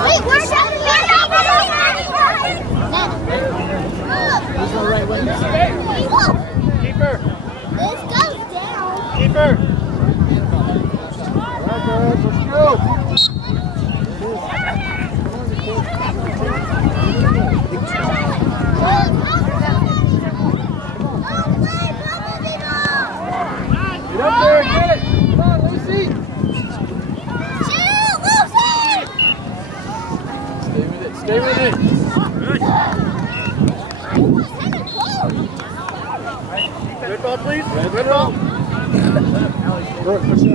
Wait, where's that? Keeper. This goes down. Keeper. All right, guys, let's go. Get up there and get it. Come on, Lucy. Shoot, Lucy! Stay with it. Stay with it. Red ball, please. Red ball. Brooke, push it.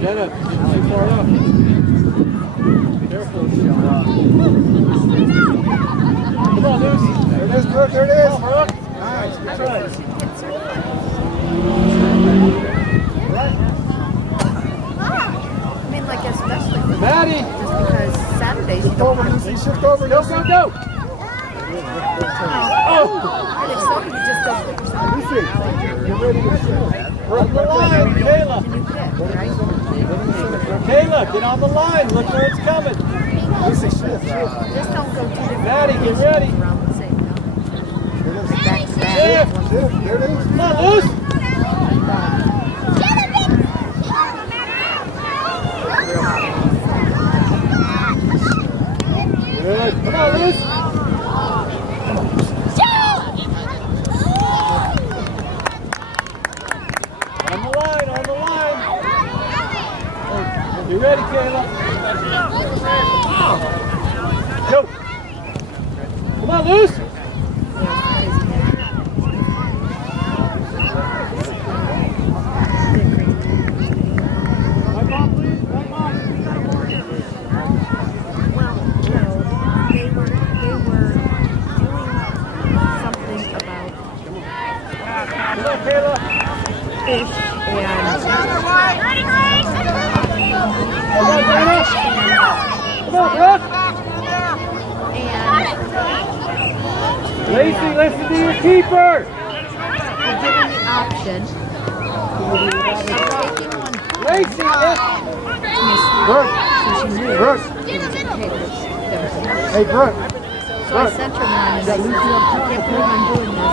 Jenna, too far up. Careful. Come on, Lucy. There it is, Brooke. There it is. Come on, Brooke. Nice. Good try. I mean, like, especially for Maddie. just because Saturdays you Shift don't over, have Lucy. games. Shift over. Go, go, go. Oh! And if so, you just don't put yourself Lucy, get ready to shoot. Brooke, the line. Kayla. in your pit, right? Kayla, get on the line. Look where it's coming. Lucy, shift. Just don't go too different. Maddie, get ready. Around the same number. Back to back. Shift. Shift. There it is. Come on, Luce. Good. Come on, Luce. On the line, on the line. You ready, Kayla? Go. Come on, Luce. Well, no, they were doing something about Come on, Kayla. fish and Come on, Kayla. Come on, Brooke. Lacey, listen to your keeper. we're given the option of taking one Lacey, listen. Brooke. So she knew Brooke. it was okay, but there was another. Hey, Brooke. So I sent her one and I said, I can't believe I'm doing this.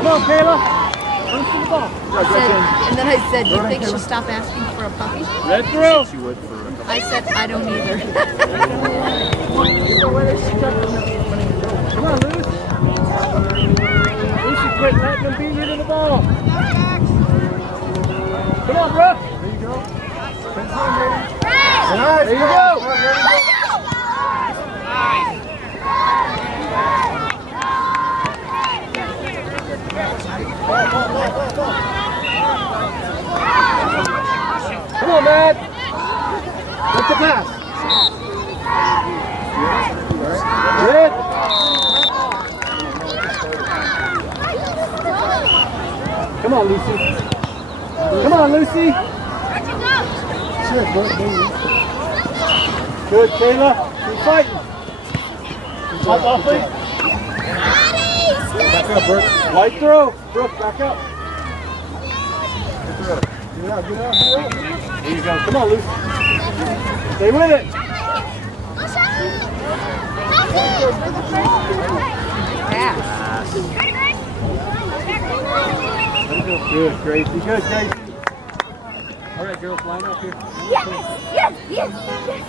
Come on, Kayla. Run to the ball. And then I said, you think she'll stop asking for a puppy? Red throw. I said, I don't either. Come on, Luce. Lucy, quit letting them beat you to the ball. Come on, Brooke. There you go. Nice. There you go. Come on, Matt. Get the pass. Good. Come on, Lucy. Come on, Lucy. Good, Kayla. Keep fighting. Hop off, please. Back up, Brooke. Light throw. Brooke, back up. Get out, get out, get out. There you go. Come on, Lucy. Stay with it. Good, Gracie. Good, Gracie. All right, girls, line up here. Yes, yes, yes, yes.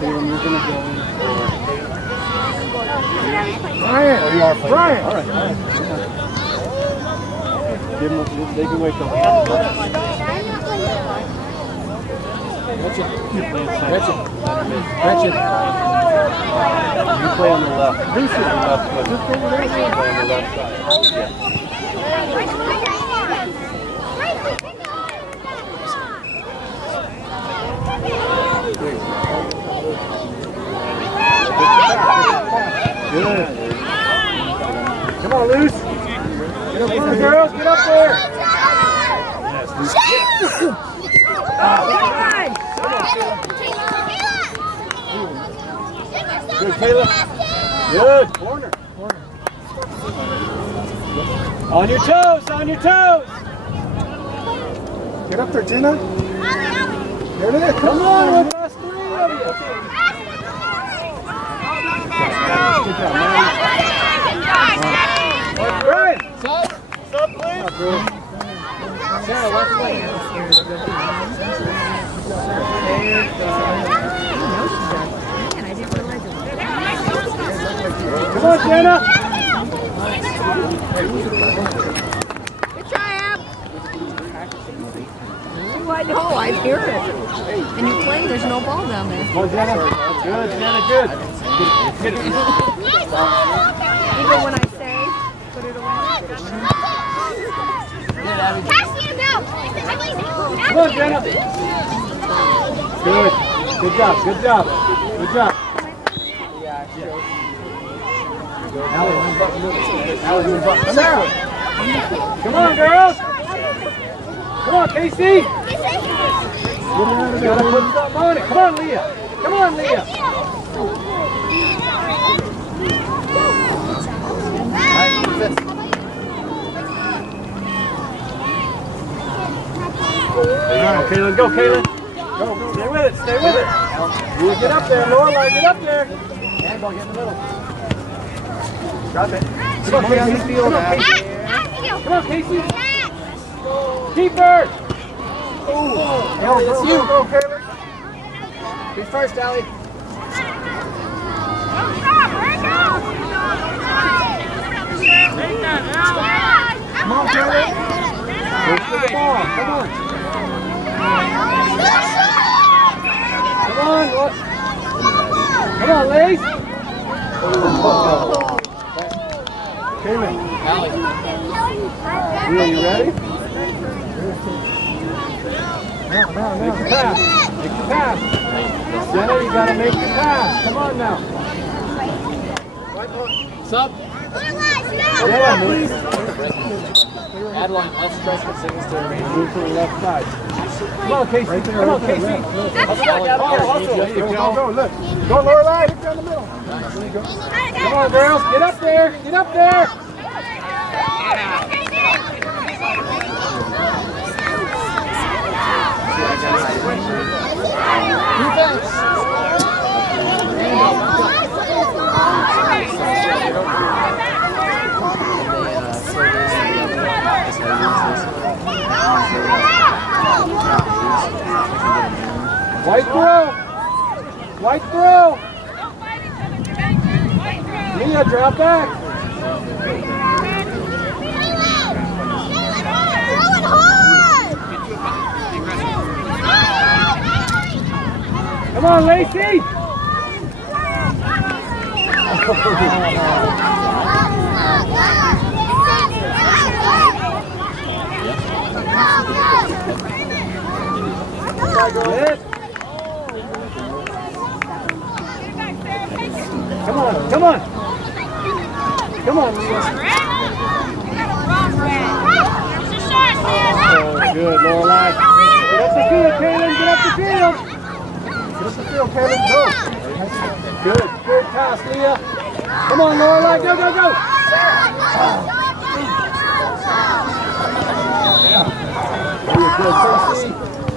Tatum, you're going to go in. Brian. Oh, you are playing. Brian. All right. Give them, they can wake up. Catch it. Catch it. Catch it. You play on the left. Lucy on the left foot. Just go there. Play on the left side. Yeah. Good. Come on, Luce. Get up there, girls. Get up there. Yes, Luce. Good, Kayla. Good. Corner. Corner. On your toes, on your toes. Get up there, Gina. There it is. Come on, with us three of you. Good job, man. Right. Sub, please. Sarah, left lane. Come on, Jenna. Good try, Ab. Oh, I know, I hear it. And you're playing, there's no ball down there. Come on, Jenna. Good, Jenna, good. Even when I say, put it away. Come on, Jenna. Good. Good job, good job. Good job. Sarah. Come on, girls. Come on, Casey. You gotta put something on it. Come on, Leah. Come on, Leah. Go, Kaylin. Go, Kaylin. Go. Stay with it. Stay with it. You get up there, Lorelai. Get up there. Handball, get in the middle. Drop it. Come on, Casey. Come on, Casey. Come on, Casey. Keep her. Oh, it's you. Go, Kaylin. Be first, Allie. Come on, Kaylin. Go to the ball. Come on. Come on, look. Come on, Lace. Kaylin. Are you ready? Make the pass. Make the pass. Jenna, you gotta make the pass. Come on now. Sub. Yeah, please. Adeline, let's stress the things to Move to the left side. Come on, Casey. Right there, come on, Casey. There you go. Go, look. Go, Lorelai. Look down the middle. Come on, girls. Get up there. Get up there. Defense. White throw. White throw. Leah, drop back. Come on, Lacey. Good. Come on, come on. Come on, Leah. Oh, good, Lorelai. Get up the field, Kaylin. Get up the field. Get up the field, Kaylin. Go. Good, good pass, Leah. Come on, Lorelai. Go, go, go. Very good, Casey.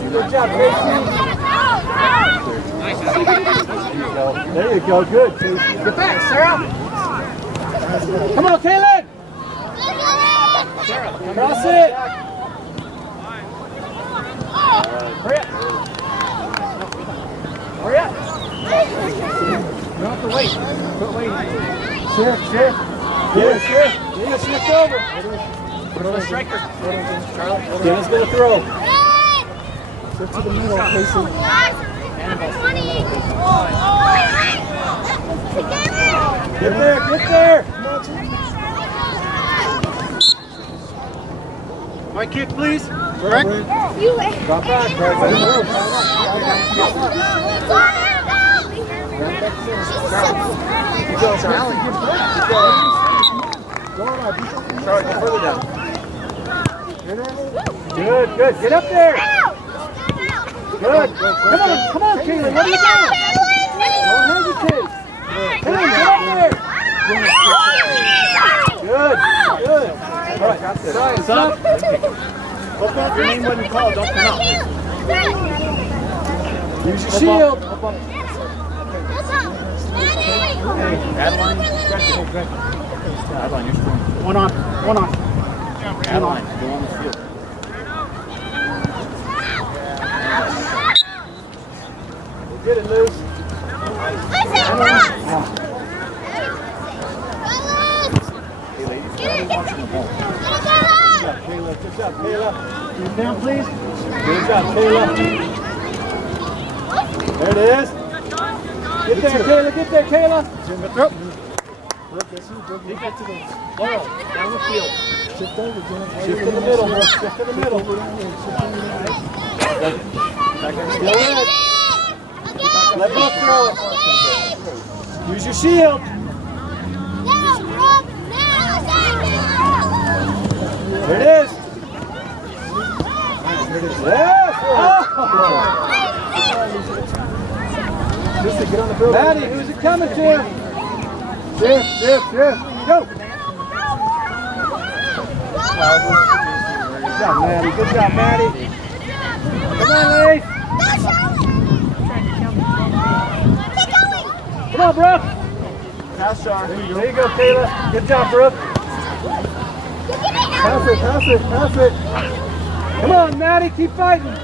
Good job, Casey. There you go. Good, Casey. Get back, Sarah. Come on, Kaylin. Cross it. Hurry up. Hurry up. You don't have to wait. Quit waiting. Shift, shift. Yeah, shift. Yeah, shift over. Put on the striker. Jenna's going to throw. Shift to the middle, Casey. Get there, get there. Right kick, please. Correct. Drop back, right by the rope. You go, Charlie. Charlie, go further down. Good, good. Get up there. Good. Come on, Kaylin. What are you doing? Don't hesitate. Come on, get up there. Good. Good. Good. All right. Science up. Look up. Your name wasn't called. Don't come out. Use your shield. Adeline, Adeline, you're strong. One on. Adeline, go on the field. Get it loose. Good job, Kayla. Keep down, please. Good job, Kayla. There it is. Get there, Kayla. Get there, Kayla. Laurel, down the field. Shift in the middle. Shift in the middle. Still in. Let Brooke throw it. Use your shield. There it is. Yes. Oh. Maddie, who's it coming to? Shift. Go. Good job, Maddie. Good job, Maddie. Come on, Lee. Come on, Brooke. Pass, Char. There you go, Kayla. Good job, Brooke. Pass it. Come on, Maddie, keep fighting.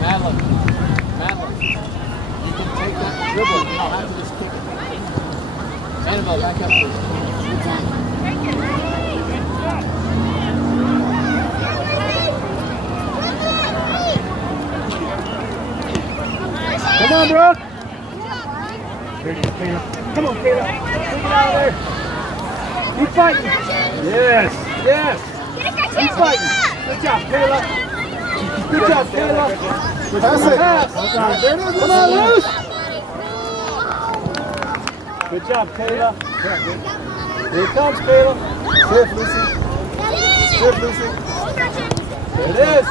Madeline, you can take that dribble. You don't have to just kick it. Annabelle, back up, please. Come on, Brooke. There it is, Kayla. Come on, Kayla. Take it out of there. Keep fighting. Yes. Keep fighting. Good job, Kayla. Good job, Kayla. Pass it. There it is. Come on, loose. Good job, Kayla. Here it comes, Kayla. Shift, Lucy. There it is.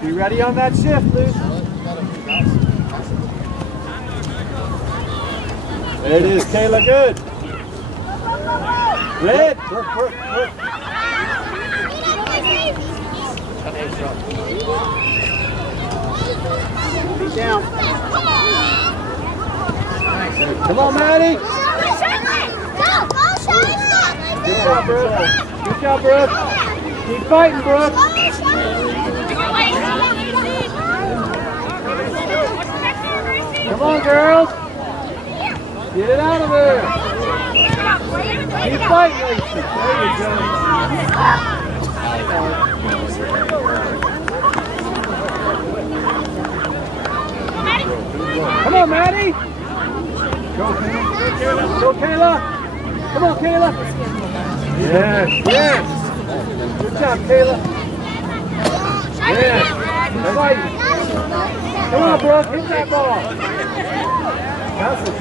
Be ready on that shift, Luce. There it is, Kayla, good. Red. Work. Be down. Come on, Maddie. Good job, Brooke. Keep fighting, Brooke. Come on, girls. Get it out of there. Keep fighting, Lacey. There you go. Come on, Maddie. Go, Kayla. Come on, Kayla. Yes. Good job, Kayla. Yes. Fighting. Come on, Brooke. Hit that ball. Pass it.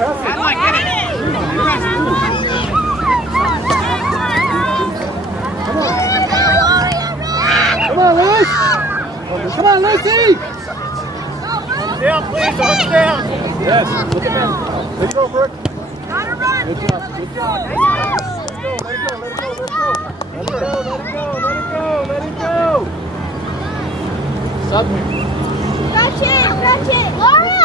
Come on, Luce. Come on, Lucy. Down, please. Arms down. Yes. Look at him. Let's go, Brooke. Gotta run. Good job. Let it go. Submit. Catch it. Laura.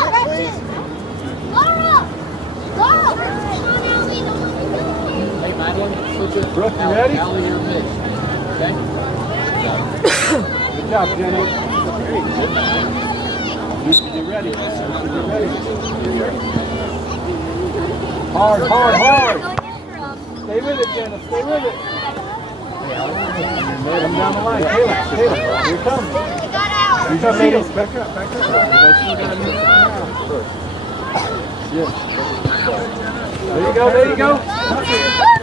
Hey, Madeline, switch it. Brooke, you ready? Alley, your pitch. Okay? Good job, Jenny. Lucy, get ready. Hard. Stay with it, Jenna. Stay with it. Come down the line. Kayla. Here it comes. Here comes Needles. Back up. Yes. There you go.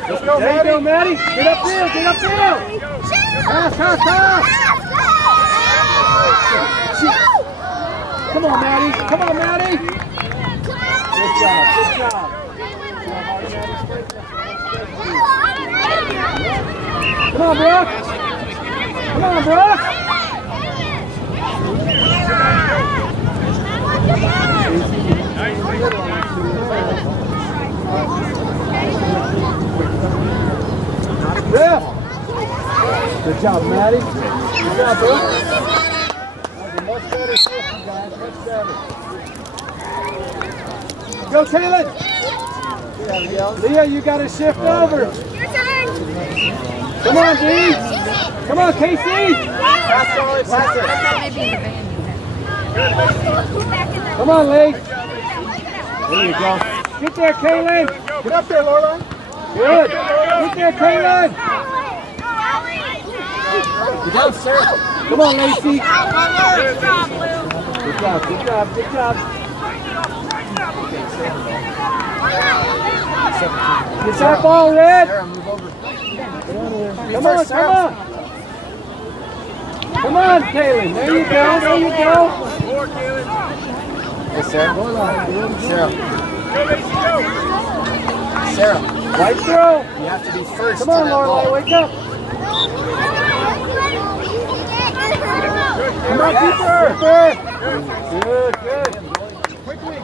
Let's go, there you go, Maddie. Get up there. Pass. Come on, Maddie. Good job. Come on, Brooke. Maddie. Good job, Bill. That was a much better shift, you guys. Much better. Go, Kaylin. Leah, you got to shift over. Your turn. Come on, Dee. Come on, Casey. Pass, Charlie. Pass it. Maybe in the van. Come on, Lee. There you go. Get there, Kaylin. Get up there, Laura. Good. Get there, Kaylin. Good job, Sarah. Come on, Lacey. Good job, Good job, good job, good job. Get that ball, Red. Sarah, move over. Come on, come on. Come on, Kaylin. There you go, there you go. Hey, Sarah. Sarah. Sarah, White throw. you have to be first. Come on, to that Lorelai, ball. wake up. Come on, keeper. Good, good. Quickly.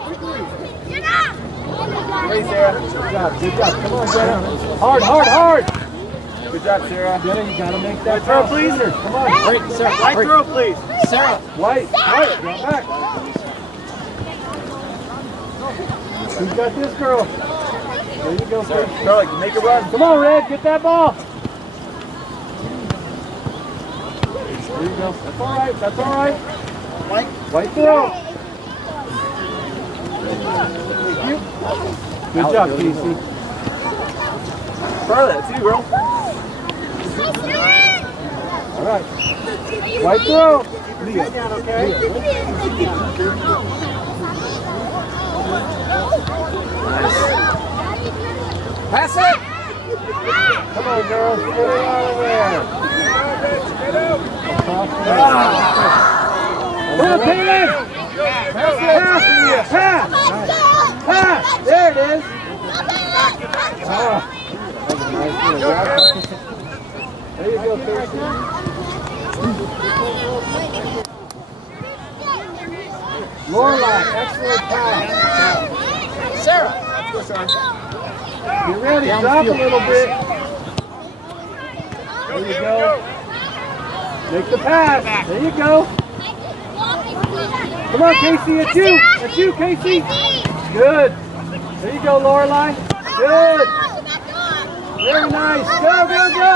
Great, Sarah. Good job, good job. Come on, Jenna. Hard, hard, hard. Good job, Sarah. Jenna, you got to make that throw, please. Come on. Great, Sarah. White Great. throw, please. Sarah. White, white, go back. Who's got this girl? There you go, Sarah. Charlie, make a run. Come on, Red, get that ball. There you go. That's all right, that's all right. White throw. Thank you. Good job, Casey. Charlie, that's you, girl. All right. White throw. Get down, okay? Pass it. Come on, girls. Get it out of there. Come on, Kaylin. Pass. There it is. Ah, that was a nice little rock. There you go, Casey. Lorelai, excellent pass. Sarah. Get ready, drop a little bit. There you go. Make the pass. There you go. Come on, Casey, it's you. It's you, Casey. Good. There you go, Lorelai. Good. Very nice. Go, go, go.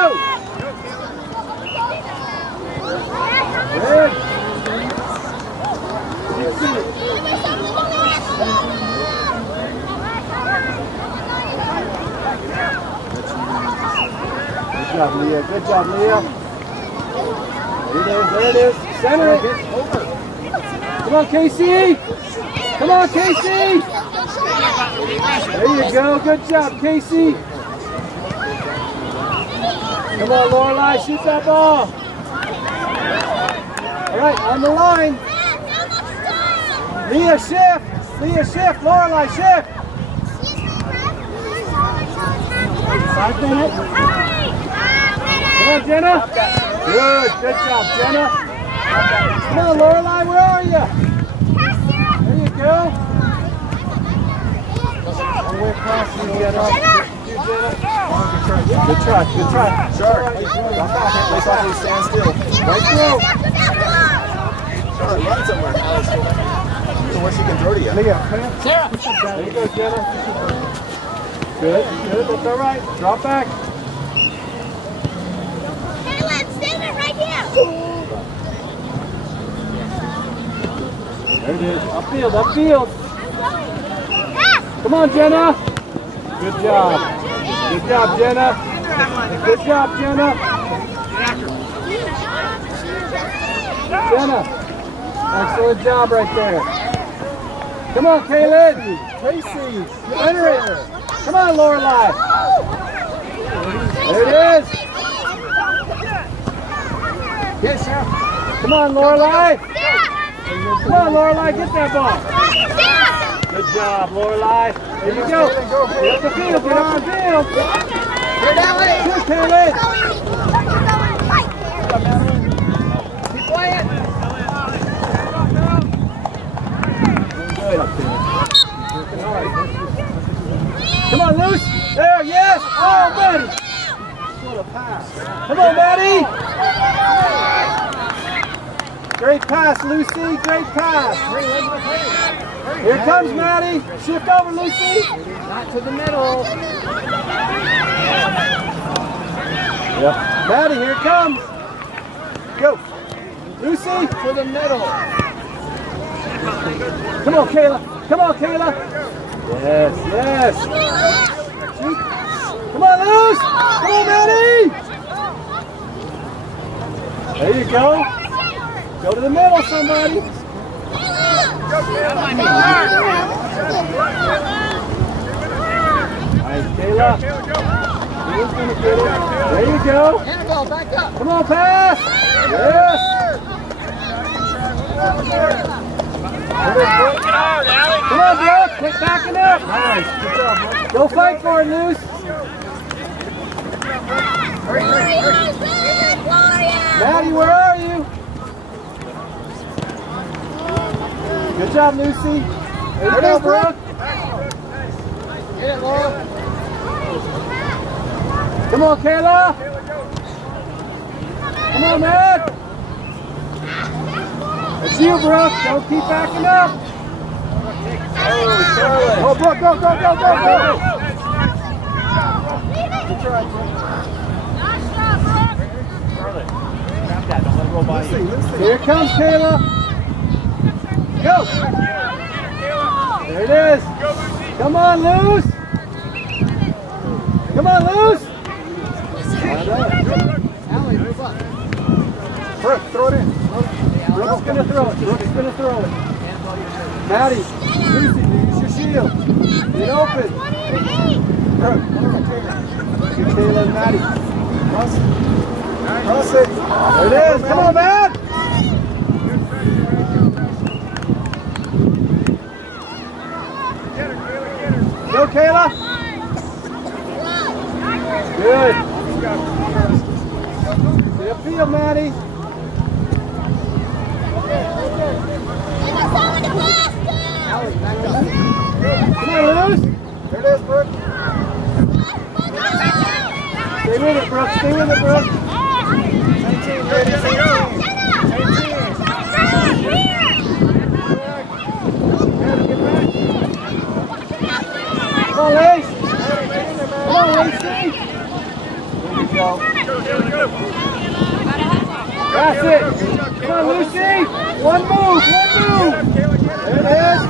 Good. Good job, Leah. Good job, Leah. There it is. There it is. Center it. Over. Come on, Casey. Come on, Casey. There you go. Good job, Casey. Come on, Lorelai. Shoot that ball. All right, on the line. Leah, shift. Leah, shift. Lorelai, shift. 5 minutes. Come on, Jenna. Good job, Jenna. Come on, Lorelai, where are you? There you go. All the way across, you get up. You, Jenna. Good try, good try. Charlie, let's not stand still. Right through. Charlie, run somewhere. So where she can throw to you. Leah, come here. Sarah. There you go, Jenna. Good, good, that's all right. Drop back. There it is. Upfield, upfield. Come on, Jenna. Good job. Good job, Jenna. Good job, Jenna. Jenna. Excellent job right there. Come on, Kaylin. Casey, Enter it. Come on, Lorelai. There it is. Yes, Sarah. Come on, Lorelai. Come on, Lorelai, get that ball. Good job, Lorelai. There you go. Get up the field, get up the field. You're that way. Good, Kaylin. Keep playing. Come on, Luce. There, yes. Oh, buddy. What a pass. Come on, Maddie. Great pass, Lucy. Great pass. Here comes Maddie. Shift over, Lucy. Not to the middle. Yep. Maddie, here it comes. Go. Lucy. To the middle. Come on, Kayla. Come on, Kayla. Yes, yes. Shoot. Come on, Luz. Come on, Maddie. There you go. Go to the middle, somebody. Nice, Kayla. Who's gonna get it? There you go. Annabelle, back up. Come on, pass. Yes. Come on, Brooke. Quit backing up. Nice. Good job, Brooke. Go fight for it, Luz. Maddie, where are you? Good job, Lucy. There you go, Brooke. Get it, Laura. Come on, Kayla. Come on, Matt. It's you, Brooke. Don't keep backing up. Oh, Brooke, go, go, go, go, go. Good try, Brooke. Here it comes, Kayla. Go. There it is. Come on, Luz. Come on, Luz. Allie, move up. Brooke, throw it in. Brooke's going to throw it. Brooke's going to throw it. Maddie, Lucy, use your shield. Get open. Brooke. Get Kayla and Maddie. Cross it. There it is. Come on, Matt. Go, Kayla. Good. Stay upfield, Maddie. Come on, Luz. There it is, Brooke. Stay with it, Brooke. Stay with it, Brooke. 19, ready, 18. Come on, Lace. Come on, Lacey. There you go. That's it. Come on, Lucy. One move, one move. There it is.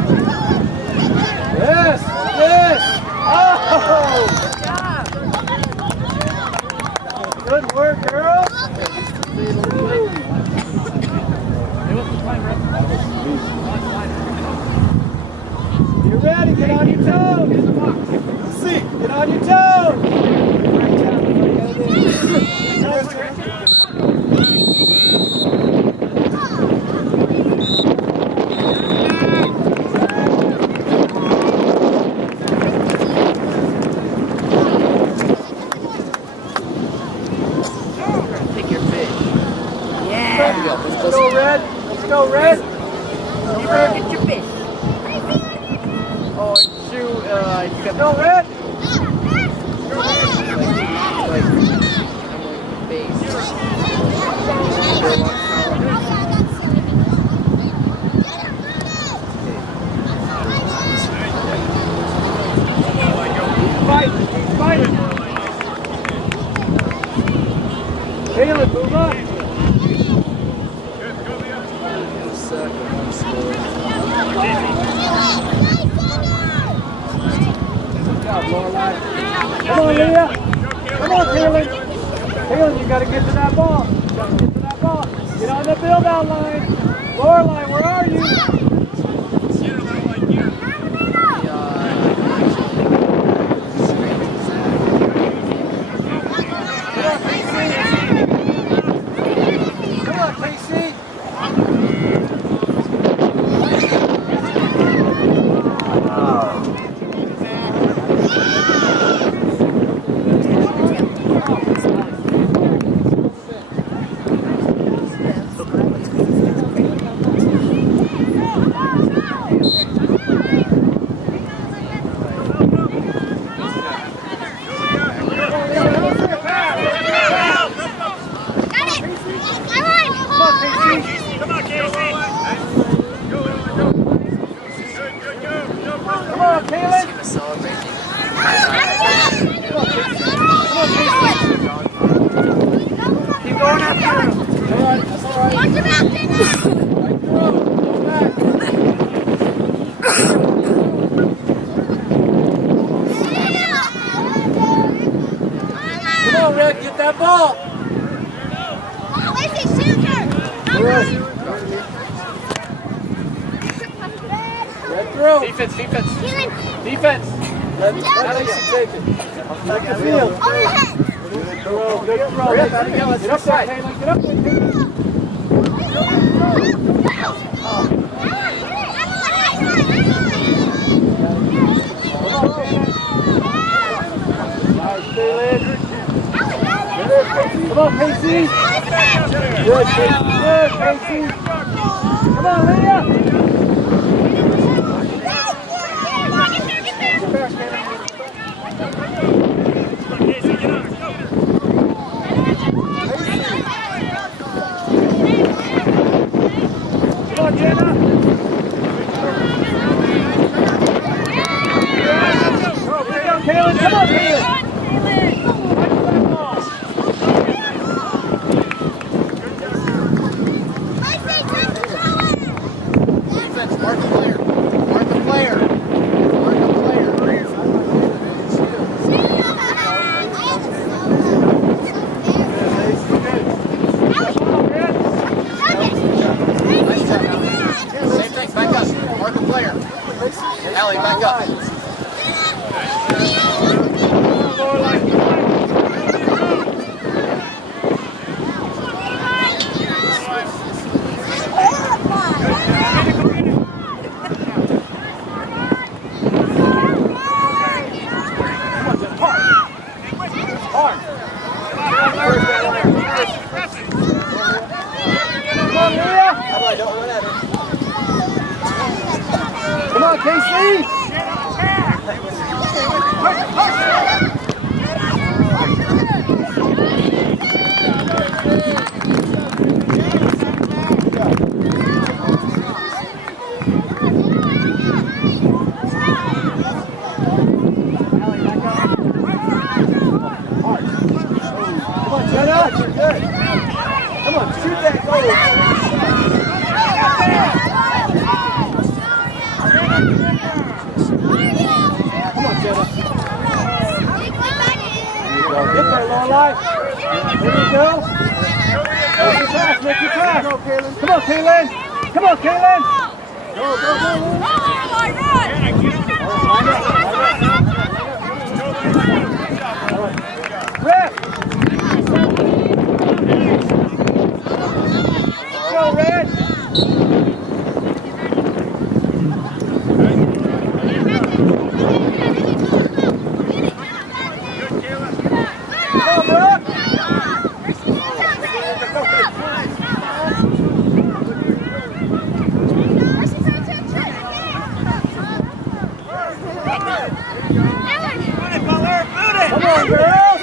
Yes, yes. Oh! Good work, girls. You ready? Get on your toes. See, get on your toes. Let's go, Red. Let's go, Red. You better get your fish. Oh, and shoot, you got Go, Red. Fight, fight. Kayla, move up. Come on, Leah. Come on, Kaylin. Kaylin, you got to get to that ball. You got to get to that ball. Get on the build-out line. Lower line, where are you? Come on, Casey. Come on, Kaylin. He was celebrating. Keep going after him. All right, that's all right. Watch your mouth, Jenna! Right through. Go back. Come on, Rick, get that ball. Where's his shooter? Right through. Defense, defense. Keelan, Defense. Let Lacey take it. Back the field. over the head! Good throw, good throw. Get up there, Kaylin. Get up there, Kaylin. Nice, Kaylin. Come on, Casey. Good, Casey. Good, Casey. Come on, Leah. Come on, Jenna. Kaylin, come on, Kaylin. Defense, mark the player. Mark the player. Mark the player. Nice job, Allie. Same thing, back up. Mark the player. Allie, back up. Come on, Casey! Come on, Jenna! Good. Come on, shoot that goal! Come on, Jenna. Get there, Lorelai. There you go. Make your pass, make your pass. Come on, Kaylin. Come on, Kaylin. Go, go, go. Red. Go, Red. Go, Brooke. Come on, girls.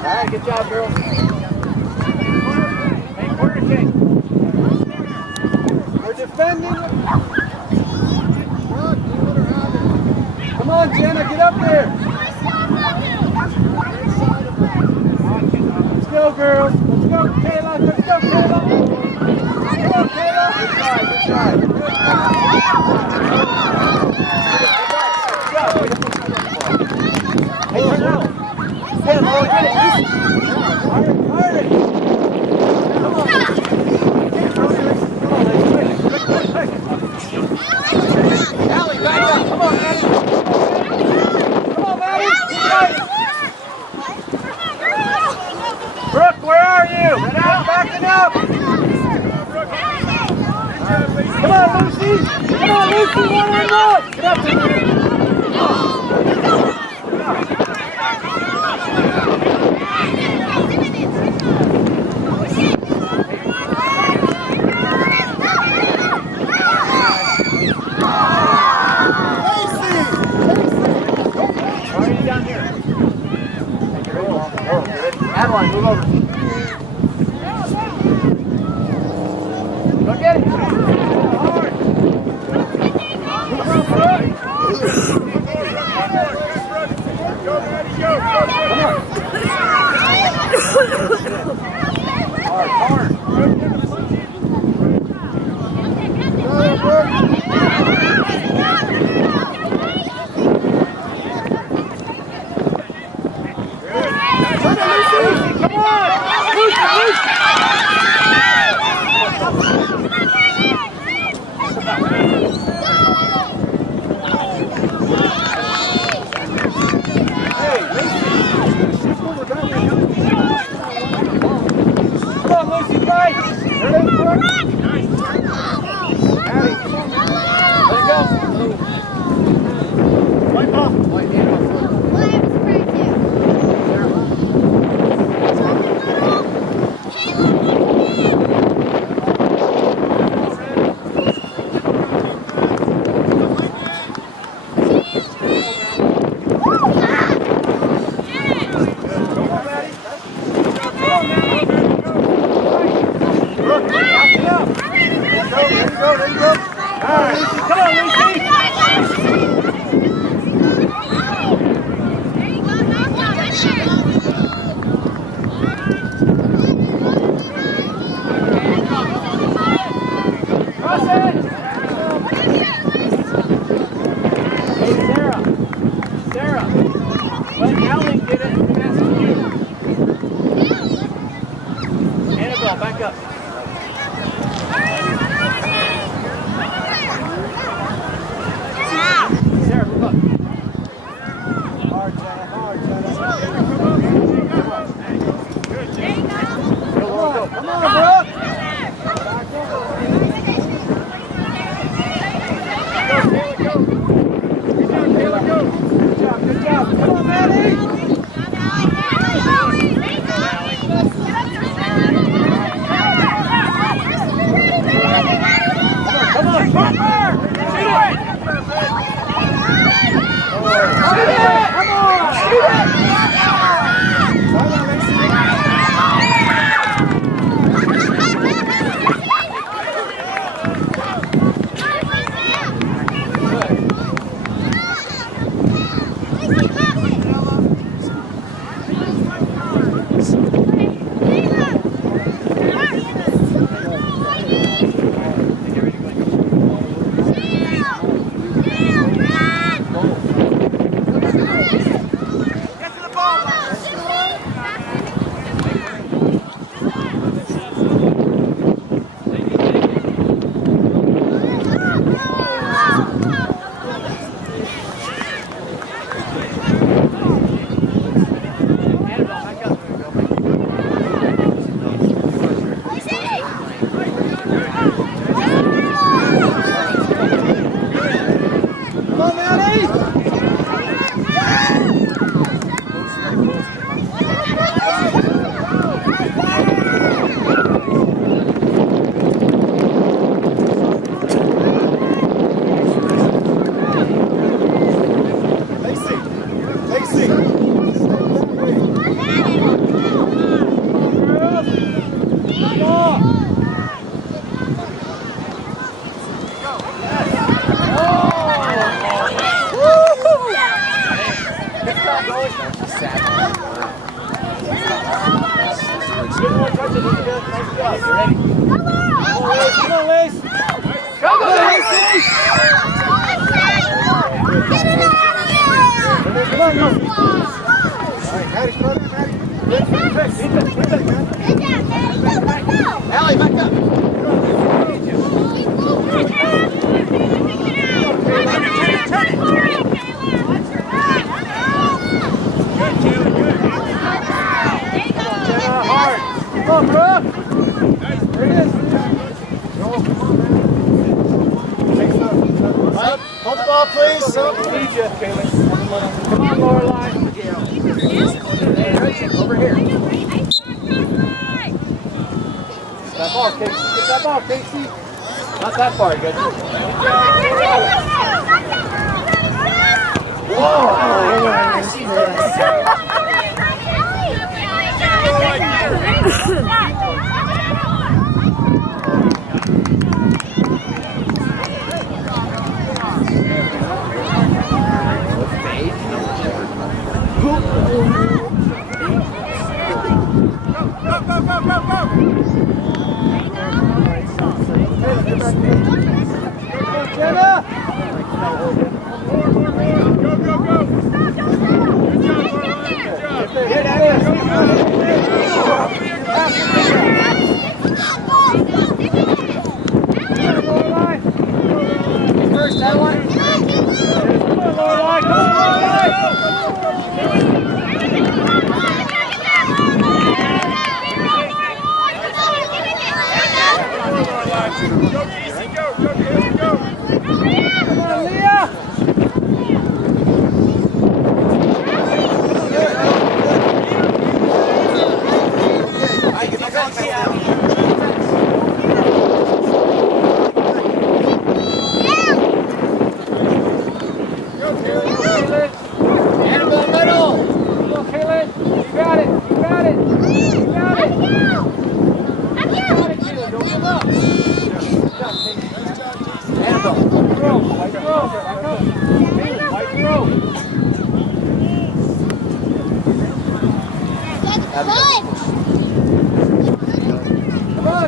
All right, good job, girls. Hey, corner kick. We're defending. Come on, Jenna, get up there. Let's go, girls. Let's go, Kayla. Let's go, Kayla. Come on, Kayla. Good try, good try. Hey, turn out. Hey, Laura, get it. Fire it, fire it. Come on. Come on, ladies. Quick. Allie, back up. Come on, Maddie. Come on, Maddie. Nice. Brooke, where are you? Get out, backing up. Come on, Lucy. Come on, Lucy. One on one. Get up there. Why are you down here? Take your own. Oh, good. Adeline, move over. Go get it. Hard. Allie, back up. Come on, bro. There it is. Hold the ball, please. Need you, Kaylee. Come on, Lorelai. Over here. That ball, Casey. Get that ball, Casey. Not that far, good. Whoa! First, that one. Come on, Lorelai. Come on, Come on, Leah. Annabelle middle. Go, Kaylin. You got it. You got it. You got it. You got it, Kaylin. Don't give up. Good job, Kaylin. Annabelle. Throw. White throw. Back up. Kaylin, white throw. Come on.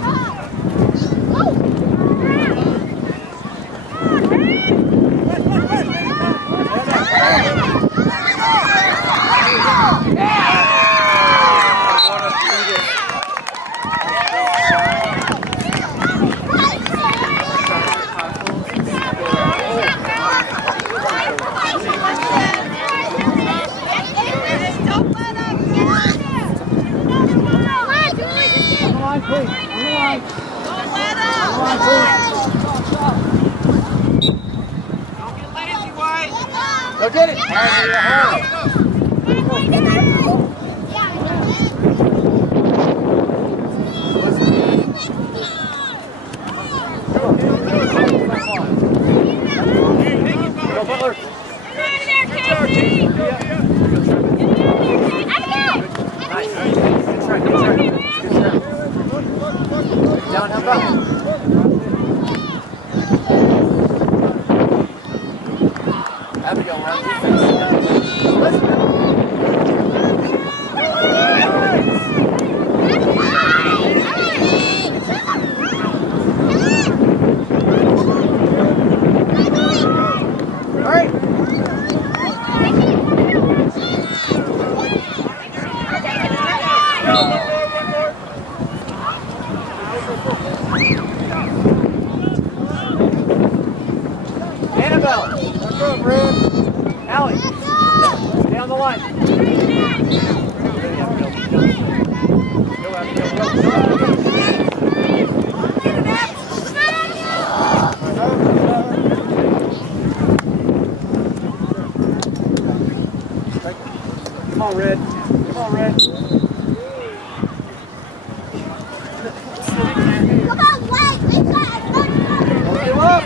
Go get it. Go, Butler. Nice. Good try. Good try. Good try. Down, how about? Abigail, we're on defense. All right. Annabelle. Back up, Red. Allie. Stay on the line. Go, Abigail. Come on, Red. Come on, Red. Don't give up.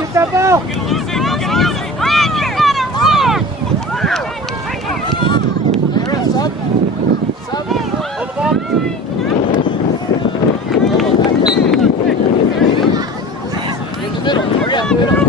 Get that ball! Sub. Sub. Hold the ball. In the middle. Hurry up, middle.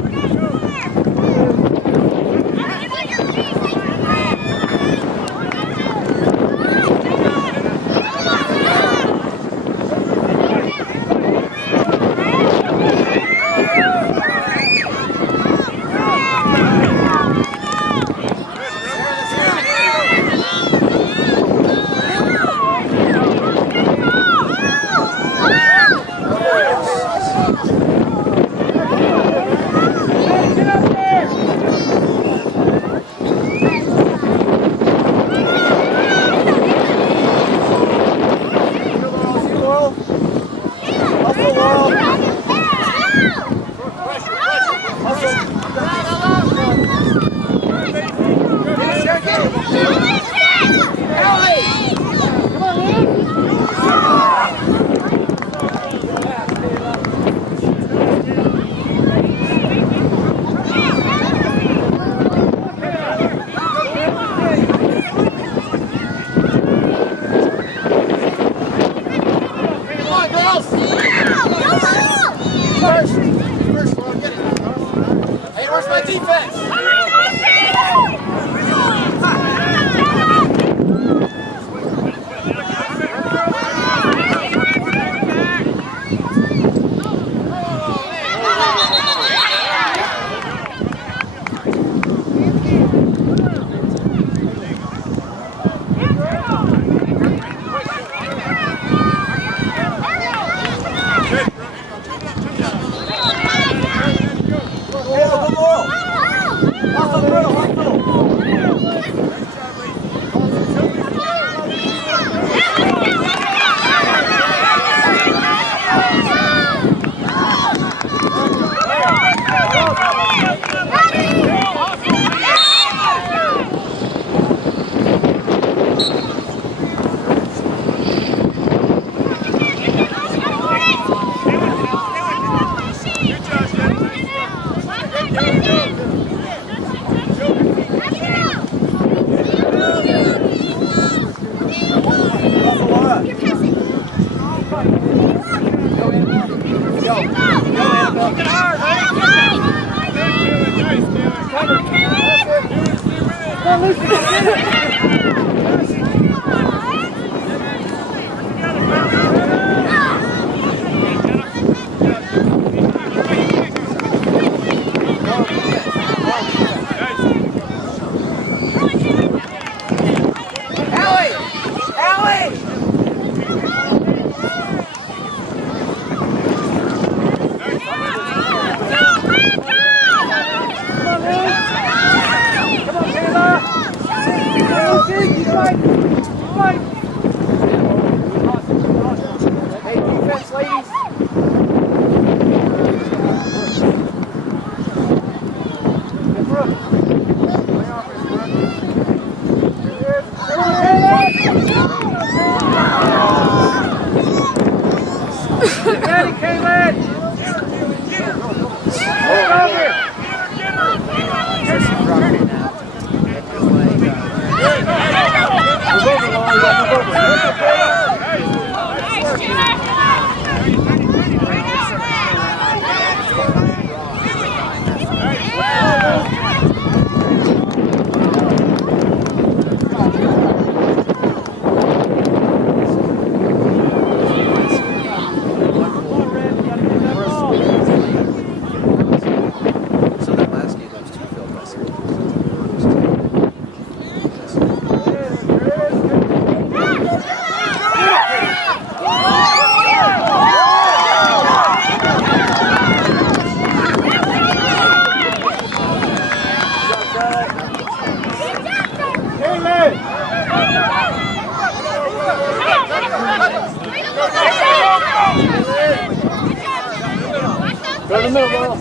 Go to the middle, ball.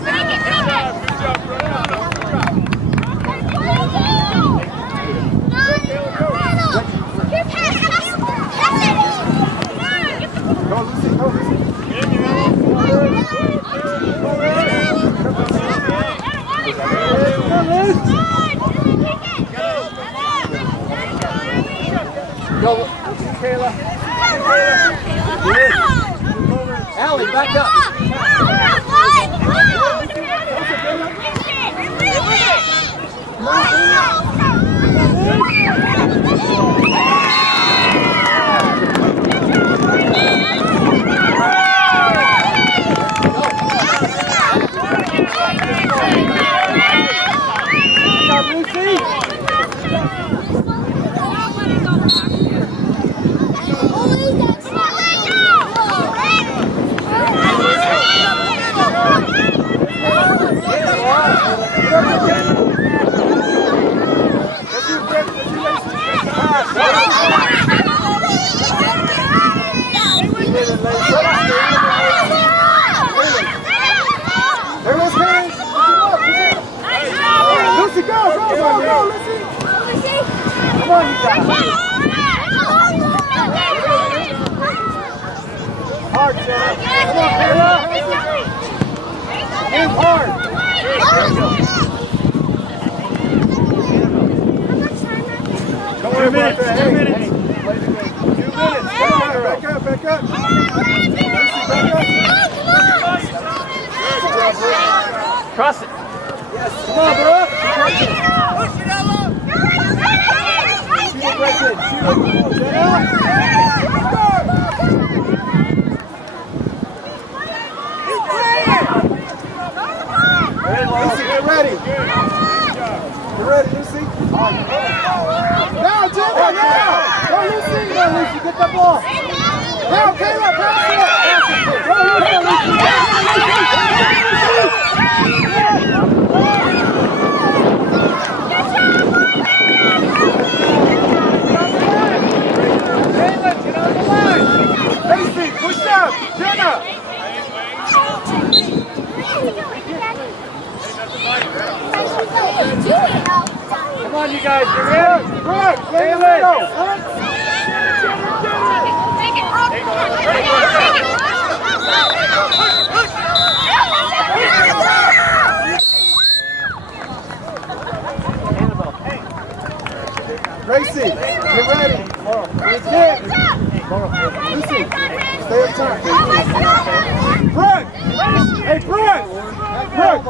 Go, Kayla. Allie, back up. Hard, Sarah. Come on, Kayla. Aim hard. Don't worry about that. 2 minutes. Play the game. 2 minutes. Back up, back up. Cross it. Yes. Come on, bro. Push it out low. Shoot it right there. Shoot it. Lucy, get ready. Get ready, Lucy. Now, Jenna, now. Go, Lucy. Go, Lucy. Get the ball. Now, Kayla, pass it. Go, Lucy. Kayla, get on the line. Lucy, push up. Jenna. Come on, you guys, get ready. Good. Stay in the middle. Gracie, get ready. Legit. Lucy, stay up top. Brett. Hey, Brett. Brett,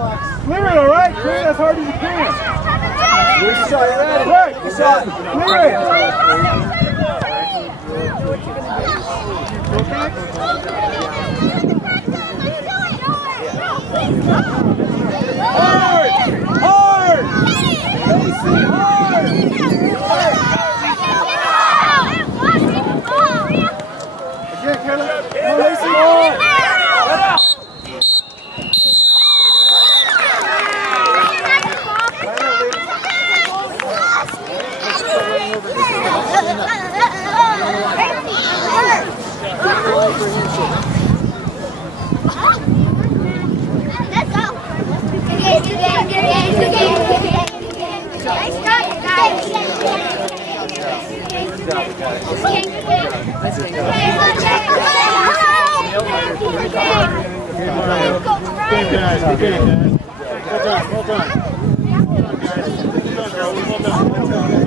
clear it, all right? Clear it as hard as you can. Good shot, ready? Good shot. Clear it. Hard! Hard! Lacey, hard! Again, Caleb. Come on, Lacey. Let out. Well done. Well done.